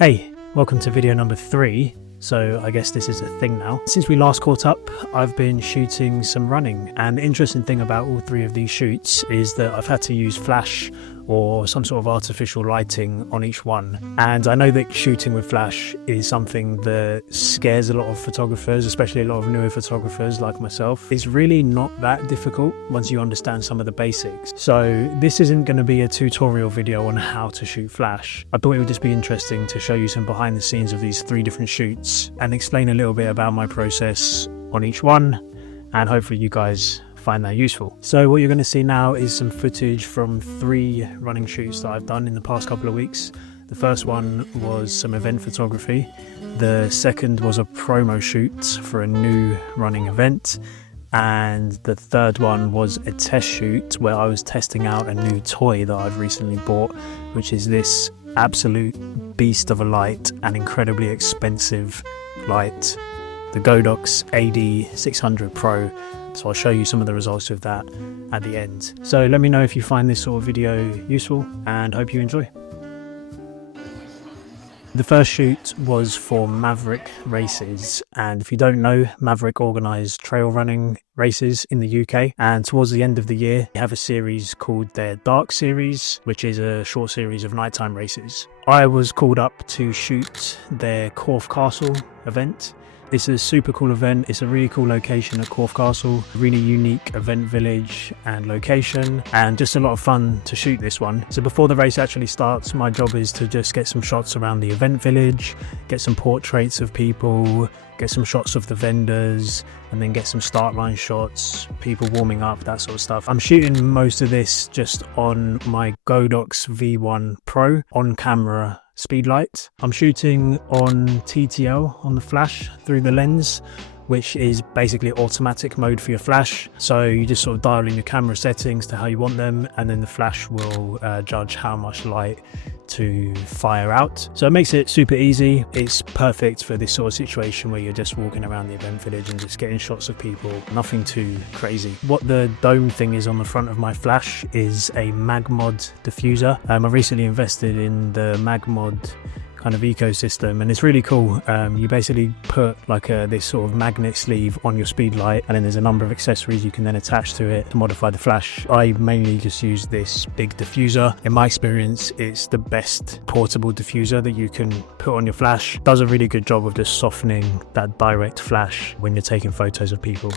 Hey, welcome to video number 3. So I guess this is a thing now. Since we last caught up, I've been shooting some running, and the interesting thing about all 3 of these shoots is that I've had to use flash or some sort of artificial lighting on each one. And I know that shooting with flash is something that scares a lot of photographers, especially a lot of newer photographers like myself. It's really not that difficult once you understand some of the basics. So this isn't going to be a tutorial video on how to shoot flash. I thought it would just be interesting to show you some behind the scenes of these 3 different shoots and explain a little bit about my process on each one, and hopefully you guys find that useful. So what you're going to see now is some footage from 3 running shoots that I've done in the past couple of weeks. The first one was some event photography. The second was a promo shoot for a new running event. And the third one was a test shoot where I was testing out a new toy that I've recently bought, which is this absolute beast of a light and incredibly expensive light, the Godox AD600 Pro. So I'll show you some of the results of that at the end. So let me know if you find this sort of video useful, and hope you enjoy. The first shoot was for Maverick Races, and if you don't know, Maverick organise trail running races in the UK, and towards the end of the year they have a series called their Dark Series, which is a short series of nighttime races. I was called up to shoot their Corfe Castle event. It's a super cool event. It's a really cool location at Corfe Castle, really unique event village and location, and just a lot of fun to shoot this one. So before the race actually starts, my job is to just get some shots around the event village, get some portraits of people, get some shots of the vendors, and then get some start line shots, people warming up, that sort of stuff. I'm shooting most of this just on my Godox V1 Pro on camera speedlight. I'm shooting on TTL on the flash through the lens, which is basically automatic mode for your flash. So you just sort of dial in your camera settings to how you want them, and then the flash will judge how much light to fire out. So it makes it super easy. It's perfect for this sort of situation where you're just walking around the event village and just getting shots of people, nothing too crazy. What the dome thing is on the front of my flash is a Magmod diffuser. I recently invested in the Magmod kind of ecosystem, and it's really cool. You basically put like this sort of magnet sleeve on your speedlight, and then there's a number of accessories you can then attach to it to modify the flash. I mainly just use this big diffuser. In my experience, it's the best portable diffuser that you can put on your flash. It does a really good job of just softening that direct flash when you're taking photos of people.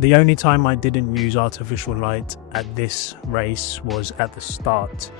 The only time I didn't use artificial light at this race was at the start.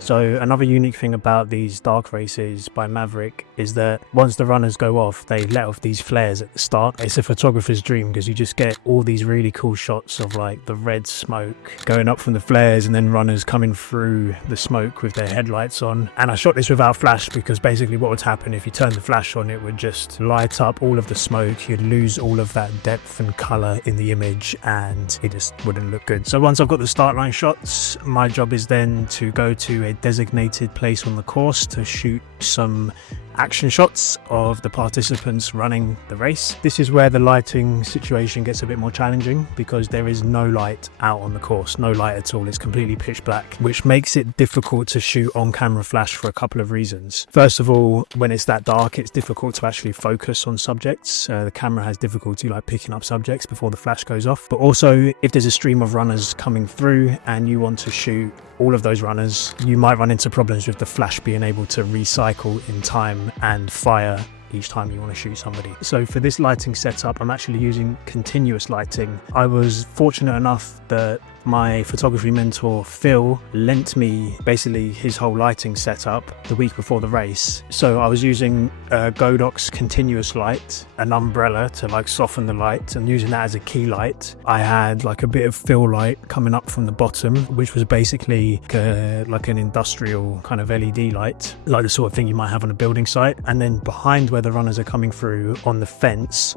So another unique thing about these dark races by Maverick is that once the runners go off, they let off these flares at the start. It's a photographer's dream because you just get all these really cool shots of like the red smoke going up from the flares and then runners coming through the smoke with their headlights on. And I shot this without flash because basically what would happen if you turned the flash on, it would just light up all of the smoke. You'd lose all of that depth and color in the image and it just wouldn't look good. So once I've got the start line shots, my job is then to go to a designated place on the course to shoot some action shots of the participants running the race. This is where the lighting situation gets a bit more challenging because there is no light out on the course, no light at all. It's completely pitch black, which makes it difficult to shoot on camera flash for a couple of reasons. First of all, when it's that dark, it's difficult to actually focus on subjects. The camera has difficulty like picking up subjects before the flash goes off. But also, if there's a stream of runners coming through and you want to shoot all of those runners, you might run into problems with the flash being able to recycle in time and fire each time you want to shoot somebody. So for this lighting setup, I'm actually using continuous lighting. I was fortunate enough that my photography mentor Phil lent me basically his whole lighting setup the week before the race. So I was using a Godox continuous light, an umbrella to like soften the light, and using that as a key light. I had like a bit of fill light coming up from the bottom, which was basically like an industrial kind of LED light, like the sort of thing you might have on a building site. And then behind where the runners are coming through on the fence,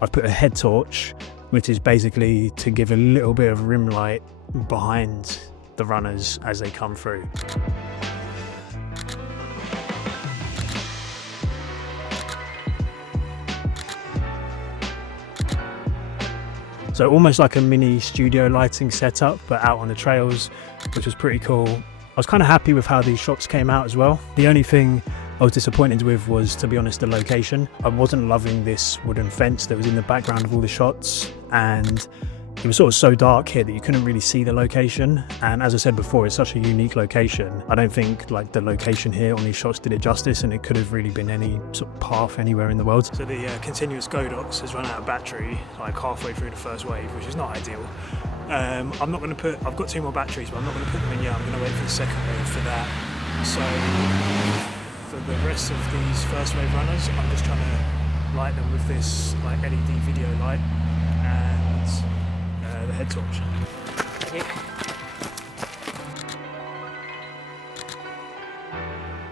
I've put a head torch, which is basically to give a little bit of rim light behind the runners as they come through. So almost like a mini studio lighting setup, but out on the trails, which was pretty cool. I was kind of happy with how these shots came out as well. The only thing I was disappointed with was, to be honest, the location. I wasn't loving this wooden fence that was in the background of all the shots, and it was sort of so dark here that you couldn't really see the location. And as I said before, it's such a unique location. I don't think like the location here on these shots did it justice, and it could have really been any sort of path anywhere in the world. So the continuous Godox has run out of battery like halfway through the first wave, which is not ideal. I'm not going to put, I've got 2 more batteries, but I'm not going to put them in yet. I'm going to wait for the second wave for that. So for the rest of these first wave runners, I'm just trying to light them with this like LED video light and the head torch.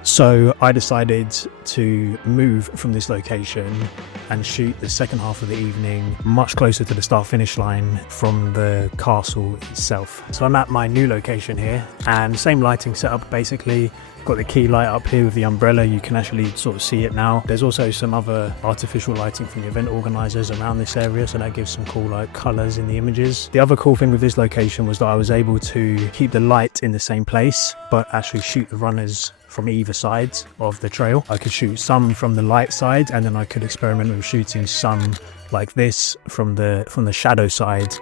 So I decided to move from this location and shoot the second half of the evening much closer to the start finish line from the castle itself. So I'm at my new location here, and same lighting setup basically. Got the key light up here with the umbrella, you can actually sort of see it now. There's also some other artificial lighting from the event organisers around this area, so that gives some cool like colours in the images. The other cool thing with this location was that I was able to keep the light in the same place, but actually shoot the runners from either side of the trail. I could shoot some from the light side, and then I could experiment with shooting some like this from the shadow side.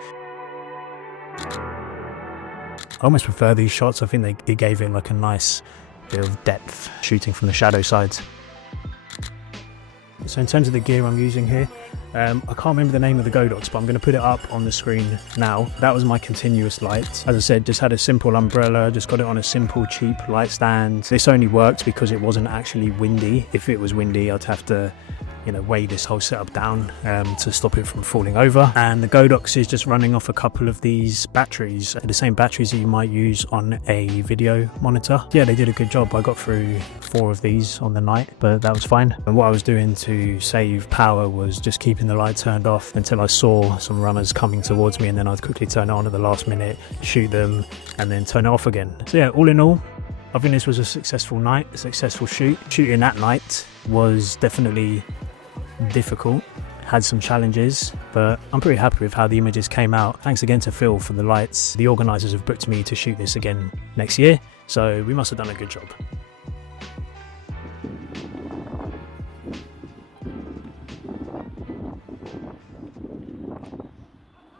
I almost prefer these shots. I think it gave it like a nice bit of depth shooting from the shadow side. So in terms of the gear I'm using here, I can't remember the name of the Godox, but I'm going to put it up on the screen now. That was my continuous light. As I said, just had a simple umbrella, just got it on a simple cheap light stand. This only worked because it wasn't actually windy. If it was windy, I'd have to weigh this whole setup down to stop it from falling over. And the Godox is just running off a couple of these batteries, the same batteries that you might use on a video monitor. Yeah, they did a good job. I got through 4 of these on the night, but that was fine. And what I was doing to save power was just keeping the light turned off until I saw some runners coming towards me, and then I'd quickly turn it on at the last minute, shoot them, and then turn it off again. So yeah, all in all, I think this was a successful night, a successful shoot. Shooting that night was definitely difficult, had some challenges, but I'm pretty happy with how the images came out. Thanks again to Phil for the lights. The organisers have booked me to shoot this again next year, so we must have done a good job.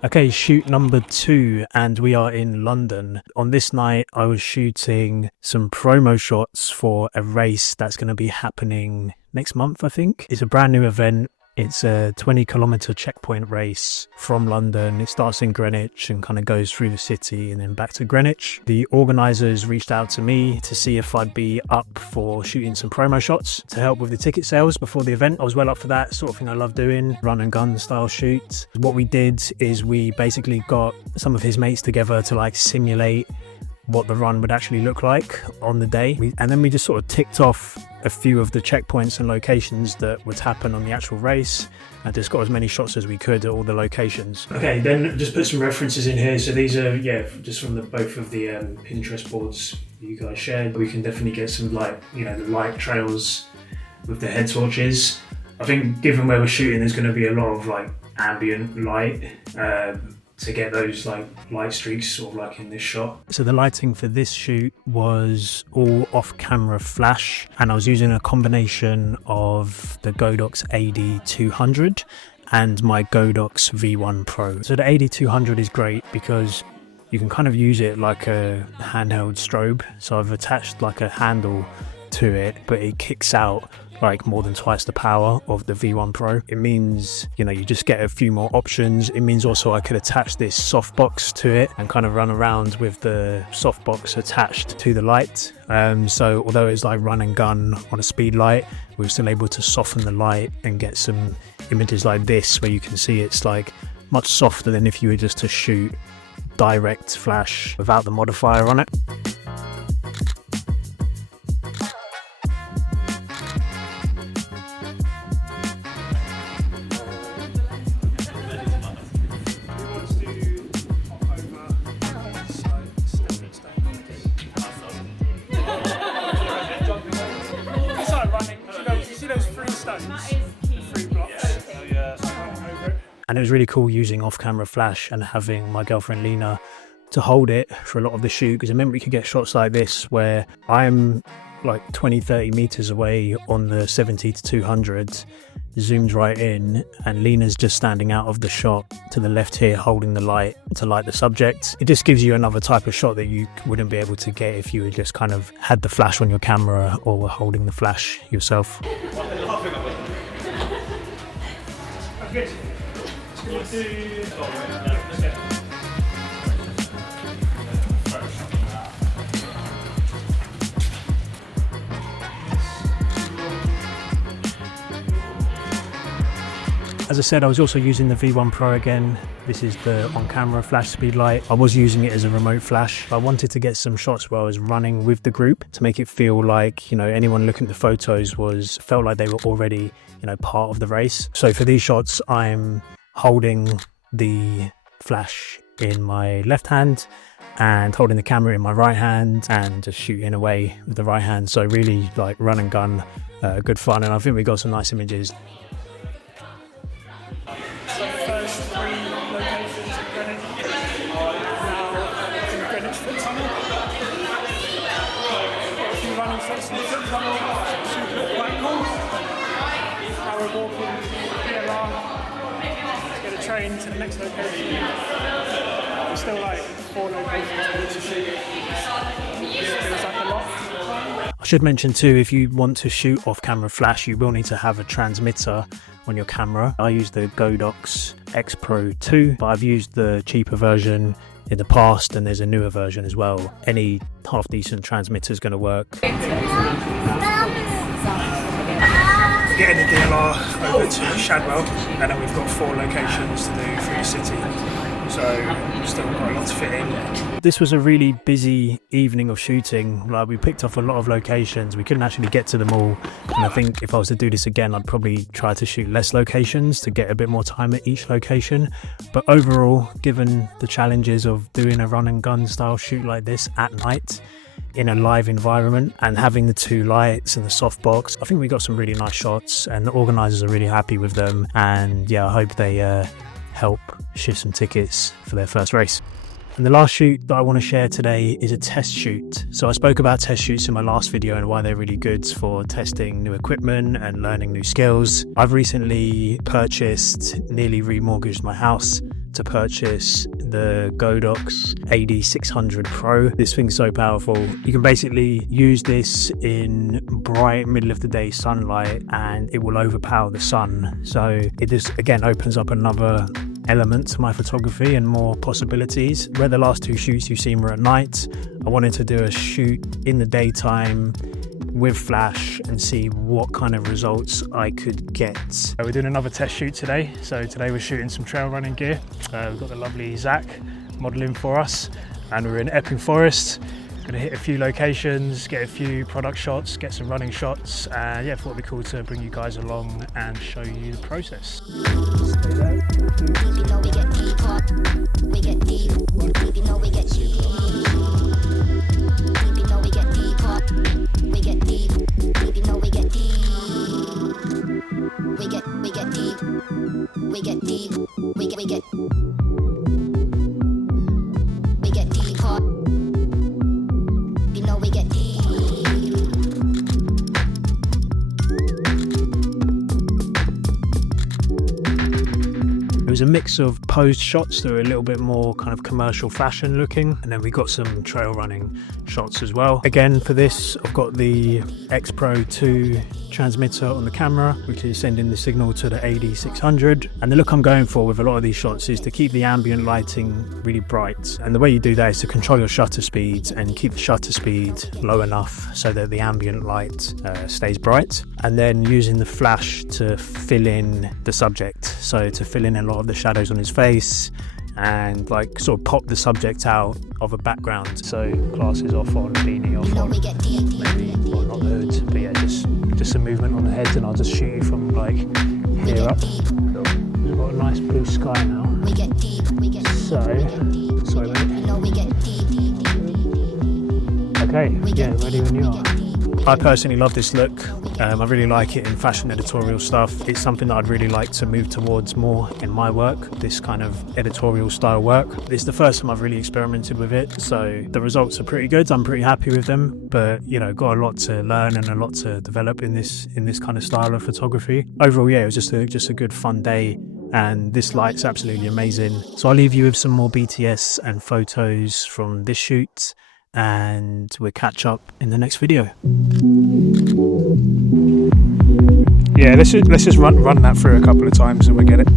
Okay, shoot number 2, and we are in London. On this night, I was shooting some promo shots for a race that's going to be happening next month, I think. It's a brand new event. It's a 20-kilometer checkpoint race from London. It starts in Greenwich and kind of goes through the city and then back to Greenwich. The organisers reached out to me to see if I'd be up for shooting some promo shots to help with the ticket sales before the event. I was well up for that, sort of thing I love doing, run and gun style shoot. What we did is we basically got some of his mates together to like simulate what the run would actually look like on the day, and then we just sort of ticked off a few of the checkpoints and locations that would happen on the actual race, and just got as many shots as we could at all the locations. Okay, then just put some references in here. So these are just from both of the Pinterest boards you guys shared. We can definitely get some the light trails with the head torches. I think given where we're shooting, there's going to be a lot of like ambient light to get those like light streaks sort of like in this shot. So the lighting for this shoot was all off-camera flash, and I was using a combination of the Godox AD200 and my Godox V1 Pro. So the AD200 is great because you can kind of use it like a handheld strobe. So I've attached like a handle to it, but it kicks out like more than twice the power of the V1 Pro. It means, you just get a few more options. It means also I could attach this softbox to it and kind of run around with the softbox attached to the light. So although it's like run and gun on a speed light, we're still able to soften the light and get some images like this where you can see it's like much softer than if you were just to shoot direct flash without the modifier on it. And it was really cool using off-camera flash and having my girlfriend Lena to hold it for a lot of the shoot, because I remember we could get shots like this where I'm like 20-30 meters away on the 70 to 200, zoomed right in, and Lena's just standing out of the shot to the left here holding the light to light the subject. It just gives you another type of shot that you wouldn't be able to get if you had just kind of had the flash on your camera or were holding the flash yourself. As I said, I was also using the V1 Pro again. This is the on-camera flash speed light. I was using it as a remote flash. I wanted to get some shots where I was running with the group to make it feel like, you know, anyone looking at the photos felt like they were already, you know, part of the race. So for these shots, I'm holding the flash in my left hand and holding the camera in my right hand and just shooting away with the right hand. So really like run and gun, good fun. And I think we got some nice images. Now we're walking DLR to get a train to the next location. There's still like 4 locations to shoot. It feels like a lot. I should mention too, if you want to shoot off camera flash, you will need to have a transmitter on your camera. I use the Godox X Pro 2, but I've used the cheaper version in the past, and there's a newer version as well. Any half decent transmitter is going to work. Getting the DLR over to Shadwell, and then we've got 4 locations to do through the city. So we've still got a lot to fit in. This was a really busy evening of shooting. Like, we picked off a lot of locations. We couldn't actually get to them all. And I think if I was to do this again, I'd probably try to shoot less locations to get a bit more time at each location. But overall, given the challenges of doing a run and gun style shoot like this at night, in a live environment, and having the 2 lights and the softbox, I think we got some really nice shots, and the organisers are really happy with them. And yeah, I hope they help shift some tickets for their first race. And the last shoot that I want to share today is a test shoot. So I spoke about test shoots in my last video and why they're really good for testing new equipment and learning new skills. I've recently nearly remortgaged my house to purchase the Godox AD600 Pro. This thing's so powerful. You can basically use this in bright middle of the day sunlight and it will overpower the sun. So it just again opens up another element to my photography and more possibilities. Where the last 2 shoots you've seen were at night, I wanted to do a shoot in the daytime with flash and see what kind of results I could get. We're doing another test shoot today. So today we're shooting some trail running gear. We've got the lovely Zach modelling for us, and we're in Epping Forest. Gonna hit a few locations, get a few product shots, get some running shots, and yeah, thought it'd be cool to bring you guys along and show you the process. It was a mix of posed shots that were a little bit more kind of commercial fashion looking, and then we got some trail running shots as well. Again, for this I've got the X Pro 2 transmitter on the camera, which is sending the signal to the AD600, and the look I'm going for with a lot of these shots is to keep the ambient lighting really bright, and the way you do that is to control your shutter speeds and keep the shutter speed low enough so that the ambient light stays bright, and then using the flash to fill in the subject, so to fill in a lot of the shadows on his face and like sort of pop the subject out of a background. So glasses off on, beanie off on, maybe, well, not the hood, but yeah, just some movement on the head, and I'll just shoot you from like here up. We've got a nice blue sky now. So, sorry mate. Okay, yeah, ready when you are. I personally love this look. I really like it in fashion editorial stuff. It's something that I'd really like to move towards more in my work, this kind of editorial style work. It's the first time I've really experimented with it, so the results are pretty good. I'm pretty happy with them, but you know, got a lot to learn and a lot to develop in this kind of style of photography. Overall, yeah, it was just a good fun day, and this light's absolutely amazing. So I'll leave you with some more BTS and photos from this shoot, and we'll catch up in the next video. Yeah, let's just run that through a couple of times and we'll get it.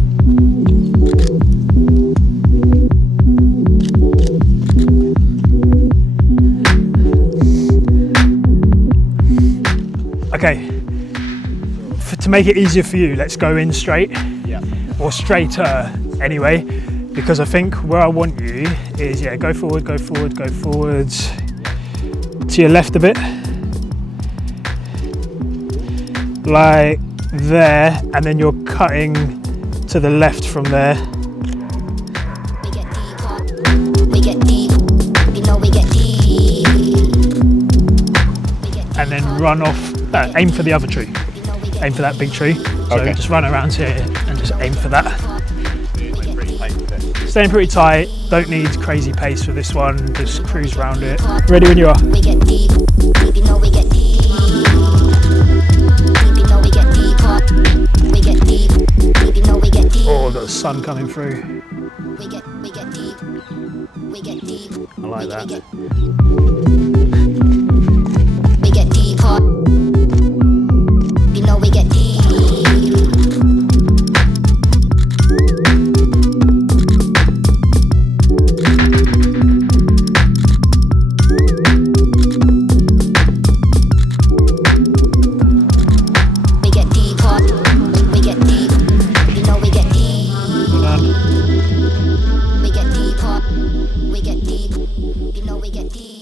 Okay, to make it easier for you, let's go in straight, or straighter anyway, because I think where I want you is, yeah, go forward, go forward, go forwards, to your left a bit, like there, and then you're cutting to the left from there. And then run off, aim for the other tree, aim for that big tree. So Okay. just run around here and just aim for that. Staying pretty tight, don't need crazy pace for this one, just cruise around it. Ready when you are. We get deep, you know we get deep. You know we get deep. We get deep, you know we get deep. Oh, got the sun coming through. We get deep. We get deep. I like that. We get deep. You know we get deep. We get deep, you know we get deep.